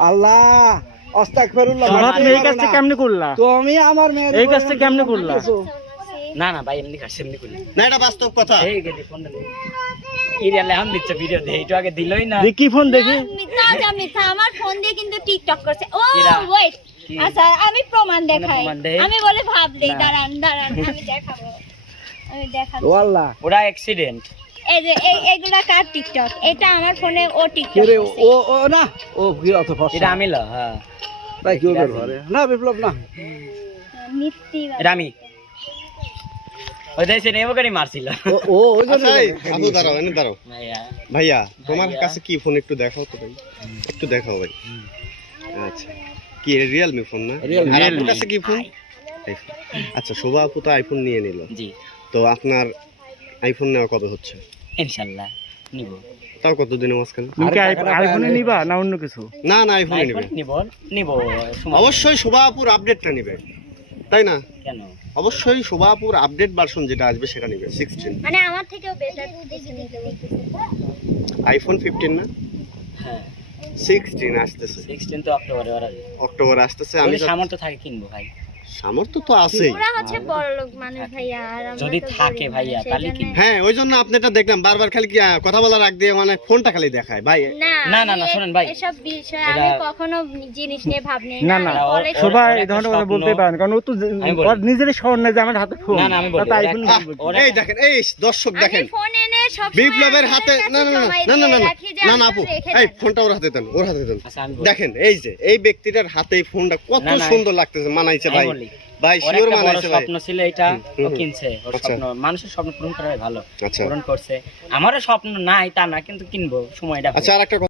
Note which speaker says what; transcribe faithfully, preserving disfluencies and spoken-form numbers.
Speaker 1: আল্লাহ আস্তাগফিরুল্লাহ।
Speaker 2: তুমি এই কাজটা কেমনে করলা?
Speaker 1: তুমি আমার মেয়ের
Speaker 2: এই কাজটা কেমনে করলা?
Speaker 3: না না ভাই এমনি কাজ এমনি করি
Speaker 4: না, এটা বাস্তব কথা।
Speaker 3: এই গেদি ফোনটা দে ইরিয়াল এখন দিচ্ছে ভিডিও দে এইটা আগে দিলই না
Speaker 2: দেখি ফোন দেখি।
Speaker 5: মিথ্যা যা মিথ্যা আমার ফোন দিয়ে কিন্তু টিকটক করছে। ও
Speaker 3: কিরা?
Speaker 5: ওয়েট,
Speaker 3: কি?
Speaker 5: আচ্ছা আমি প্রমাণ দেখাই।
Speaker 3: প্রমাণ দে।
Speaker 5: আমি বলে ভাব দেই,
Speaker 3: না।
Speaker 5: দাঁড়ান দাঁড়ান আমি দেখাবো, আমি দেখাবো।
Speaker 1: ও আল্লাহ
Speaker 3: ওরা অ্যাক্সিডেন্ট
Speaker 5: এই যে এই এগুলা কার টিকটক? এটা আমার ফোনে ও
Speaker 1: কে
Speaker 5: টিকটক
Speaker 1: রে?
Speaker 5: করছে।
Speaker 1: ও ও না ও কি অত ফসা
Speaker 3: এটা আমি ল হ্যাঁ
Speaker 1: তাই কি হবে ঘরে না বিপ্লব না
Speaker 5: মিথ্যি
Speaker 3: এটা আমি ওই দেশে নেবো গাড়ি মারছিল
Speaker 1: ও ও ওই জন্য
Speaker 4: আচ্ছা, এই, আপু দাঁড়াও, এনে দাঁড়াও।
Speaker 3: ভাইয়া
Speaker 4: ভাইয়া তোমার
Speaker 3: ভাইয়া।
Speaker 4: কাছে কি ফোন একটু দেখাও তো ভাই, একটু দেখাও ভাই। আচ্ছা, কি রিয়েলমি ফোন না?
Speaker 1: Realme।
Speaker 4: আর আপুর কাছে কি ফোন? আইফোন। আচ্ছা, শোভা আপু তো আইফোন নিয়ে নিল,
Speaker 3: জি
Speaker 4: তো আপনার আইফোন নেওয়া কবে হচ্ছে?
Speaker 3: ইনশাআল্লাহ নিব
Speaker 4: তাও কতদিনের মাঝখানে?
Speaker 2: তুমি কি আইফোনে নিবা না অন্য কিছু?
Speaker 4: না না, আইফোনে নিবে।
Speaker 3: নিব নিব সময়-
Speaker 4: অবশ্যই শোভা আপুর আপডেটটা নিবে, তাই না?
Speaker 3: কেন
Speaker 4: অবশ্যই শোভা আপুর আপডেট ভার্সন যেটা আসবে সেটা নিবে, সিক্সটিন।
Speaker 5: মানে আমার থেকেও বেটার নিতে
Speaker 4: আইফোন ফিফটিন না,
Speaker 3: হ্যাঁ
Speaker 4: সিক্সটিন আসতেছে,
Speaker 3: সিক্সটিন তো অক্টোবরে ওরা
Speaker 4: অক্টোবর আসতেছে। আমি
Speaker 3: যদি সামর্থ্য থাকে কিনবো ভাই
Speaker 4: সামর্থ্য তো আছেই।
Speaker 5: ওরা হচ্ছে বড় লোক মানুষ ভাইয়া, আর আমরা
Speaker 3: যদি
Speaker 5: তো
Speaker 3: থাকে
Speaker 5: গরিব
Speaker 3: ভাইয়া,
Speaker 5: মানুষ,
Speaker 3: তাহলে
Speaker 5: এই
Speaker 3: কি?
Speaker 5: জন্য-
Speaker 4: হ্যাঁ, ওই জন্য আপনি এটা দেখলাম বারবার খালি কি আহ, কথা বলার আগ দিয়ে মানে ফোনটা খালি দেখায় ভাই।
Speaker 5: না
Speaker 3: না, না,
Speaker 5: আমি
Speaker 3: না, শোনেন ভাই।
Speaker 5: এসব বিষয়
Speaker 3: এটা-
Speaker 5: আমি কখনো জিনিস নিয়ে ভাবনি
Speaker 2: না না
Speaker 5: আমি বলে-
Speaker 3: ওর-
Speaker 2: সবাই
Speaker 3: ওর
Speaker 2: এই
Speaker 3: একটা
Speaker 2: ধরনের কথা
Speaker 3: স্বপ্ন।
Speaker 2: বলতে পারেন, কারণ ও তো
Speaker 3: আমি বলি।
Speaker 2: ওর নিজেরই শহর নেই যে আমার হাতে ফোন।
Speaker 3: না, না, আমি বলি,
Speaker 2: তাতে
Speaker 3: ওর
Speaker 2: আইফোন
Speaker 3: একটা-
Speaker 2: কিনবো কি?
Speaker 3: ওর
Speaker 4: এই
Speaker 3: একটা-
Speaker 4: দেখেন, এই দর্শক দেখেন,
Speaker 5: আমি ফোন এনে সব
Speaker 4: বিপ্লবের হাতে না না না না না না না না আপু, এই ফোনটা ওর হাতে দেন, ওর হাতে দেন।
Speaker 3: আচ্ছা, আমি বলি।
Speaker 4: দেখেন এই যে এই ব্যক্তিটার হাতে এই ফোনটা কত
Speaker 3: না, না,
Speaker 4: সুন্দর লাগতেছে, মানাইছে
Speaker 3: আমি
Speaker 4: ভাই,
Speaker 3: বলি।
Speaker 4: ভাই
Speaker 3: ওর
Speaker 4: শিওর
Speaker 3: একটা বড়
Speaker 4: মানাইছে ভাই।
Speaker 3: স্বপ্ন ছিল এটা,
Speaker 4: হুম,
Speaker 3: ও
Speaker 4: হুম।
Speaker 3: কিনছে। ওর
Speaker 4: আচ্ছা।
Speaker 3: স্বপ্ন, মানুষের স্বপ্ন পূরণ করা ভালো,
Speaker 4: আচ্ছা
Speaker 3: পূরণ করছে। আমারও স্বপ্ন নাই তা না, কিন্তু কিনবো, সময়টা
Speaker 4: আচ্ছা, আর একটা